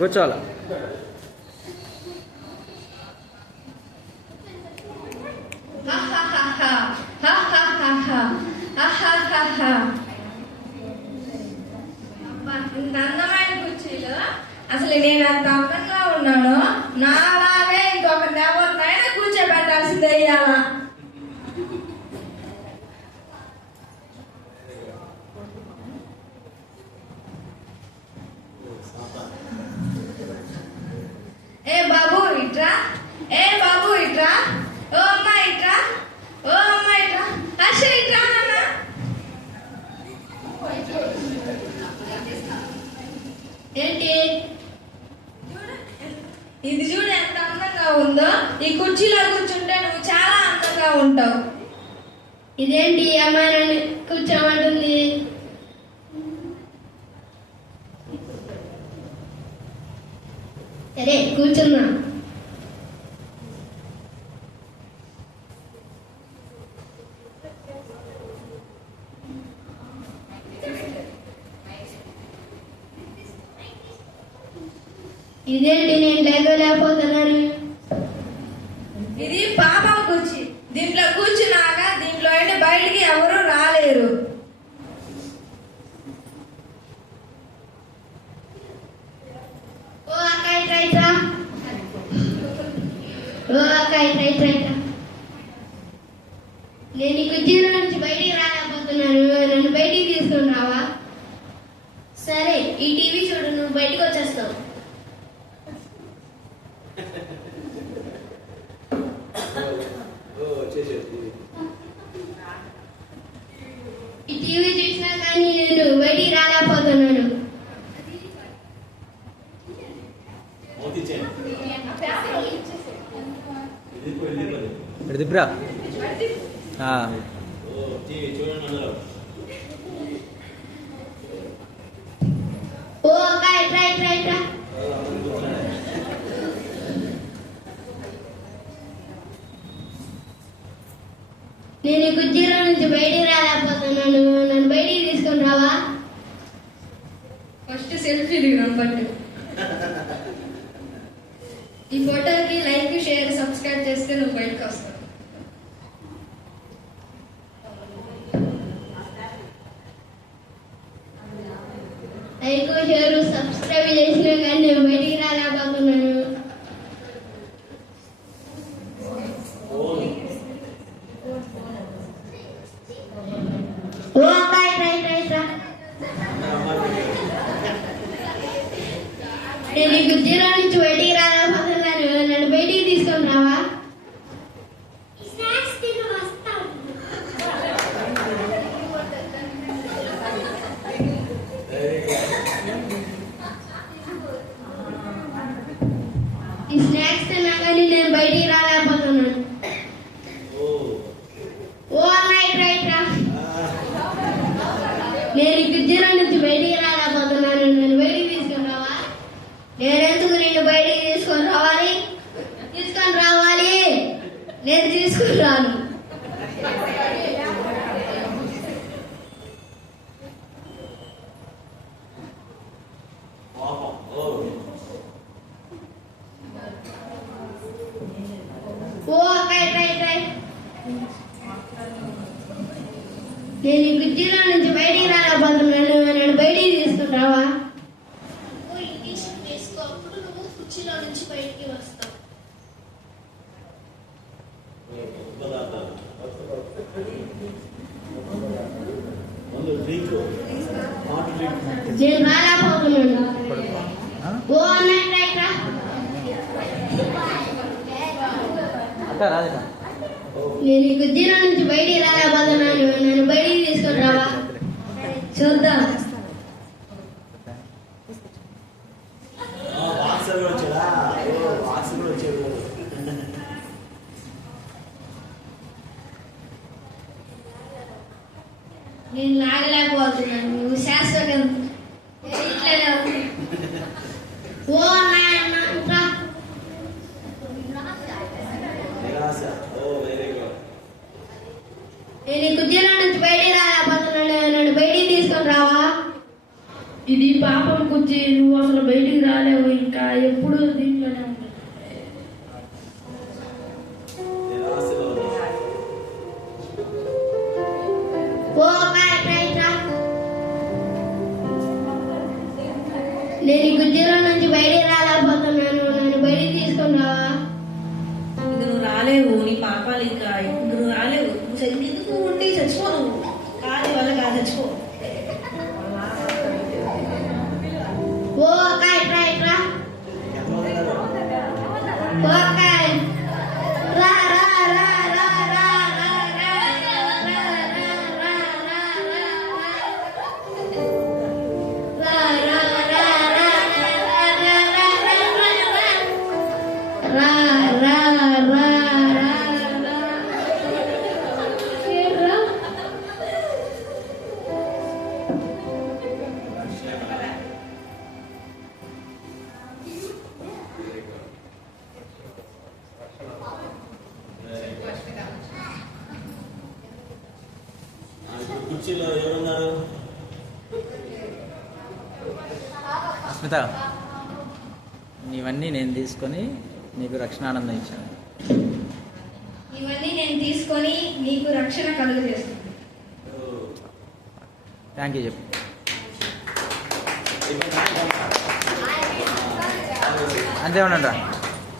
కూర్చోవాలా? అందమైన కుర్చీలు. అసలు నేను అంత అందంగా ఉన్నాను, నాలాగే ఇంకొకరిని ఎవరినైనా కూర్చోబెట్టాల్సిందే ఇయ్యాల. ఏ బాబు ఇట్రా, ఏ బాబు ఇట్రా, ఓ అమ్మ ఇట్రా, ఓ అమ్మ ఇట్రా, హర్ష ఇట్రా నాన్న. ఏంటి ఇది చూడు ఎంత అందంగా ఉందో. ఈ కుర్చీలో కూర్చుంటే నువ్వు చాలా అందంగా ఉంటావు. ఇదేంటి అమ్మాయి నన్ను కూర్చోమంటుంది? సరే కూర్చున్నా. ఇదేంటి నేను లేకపోతున్నాను? ఇది పాపం కుర్చీ. దీంట్లో కూర్చున్నాక దీంట్లో బయటికి ఎవరు రాలేరు. ఓ అక్క ఇట్రా, ఓ అక్క ఇట్రా. నేను ఈ కుర్చీలో నుంచి బయటికి రాలేకపోతున్నాను, నన్ను బయటికి తీసుకున్నావా? సరే ఈ టీవీ చూడు, నువ్వు బయటకు వచ్చేస్తావు. ఈ టీవీ చూసినా కానీ నేను బయటికి రాలేకపోతున్నాను. దిబ్రా ఓ అక్క ఇట్రా. నేను ఈ కుర్చీలో నుంచి బయటికి రాలేకపోతున్నాను, నన్ను బయటికి తీసుకొని రావా? ఫస్ట్ సెల్ఫీ దిగుదాం బట్ ఈ ఫోటోకి లైక్ షేర్ సబ్స్క్రైబ్ చేస్తే నువ్వు బయటకు వస్తావు. లైక్ షేర్ సబ్స్క్రైబ్ చేసినా కానీ నేను బయటికి రాలేకపోతున్నాను. ఓ అక్క ఇట్రా. నేను ఈ కుర్చీలో నుంచి బయటికి రాలేకపోతున్నాను, నన్ను బయటికి తీసుకొని రావా? ఈ స్నాక్స్ తిన్నా కానీ నేను బయటికి రాలేకపోతున్నాను. ఓ అన్న ఇట్రా. నేను ఈ కుర్చీలో నుంచి బయటికి రాలేకపోతున్నాను, నన్ను బయటికి తీసుకొని రావా? నేనెందుకు నిన్ను బయటికి తీసుకొని రావాలి? నేను తీసుకుని రాను. ఓ అక్క ఇట్రా. నేను ఈ కుర్చీలో నుంచి బయటికి రాలేకపోతున్నాను, నన్ను బయటికి తీసుకుని రావా? వేసుకోప్పుడు నువ్వు కుర్చీలో నుంచి బయటికి వస్తావు. నేను రాలేకపోతున్నాను. ఓ అన్న ఇట్రా. నేను ఈ కుర్చీలో నుంచి బయటికి రాలేకపోతున్నాను, నన్ను బయటికి తీసుకొని రావా? చూద్దాం. నేను లాగలేకపోతున్నాను, నువ్వు శాశ్వతం ఇట్లనే ఉంది. ఓ అన్న ఇట్రా. నేను ఈ కుర్చీలో నుంచి బయటికి రాలేకపోతున్నాను, నన్ను బయటికి తీసుకొని రావా? ఇది పాపం కుర్చీ, నువ్వు అసలు బయటికి రాలేవు, ఇంకా ఎప్పుడు దీంట్లోనే ఉంటావు. ఓ అక్క ఇట్రా ఇట్రా. నేను ఈ కుర్చీలో నుంచి బయటికి రాలేకపోతున్నాను, నన్ను బయటికి తీసుకొని రావా? ఇంక నువ్వు రాలేవు, నీ పాపాలు ఇంకా ఇంక నువ్వు రాలేవు. నువ్వు ఎందుకు ఉంటే చచ్చిపో, నువ్వు కాదు వల్ల కాదు చచ్చిపో. ఓ అక్క ఇట్రా ఇట్రా. ఓ అక్క రా రా రా రా రా రా రా రా రా కుర్చీలో ఎవరున్నారు? అస్మిత, నీవన్నీ నేను తీసుకొని నీకు రక్షణానందం ఇచ్చాను. ఇవన్నీ నేను తీసుకొని నీకు రక్షణ కలుగజేస్తాను. థ్యాంక్ యూ చెప్పు. అంతే ఉండండి రా.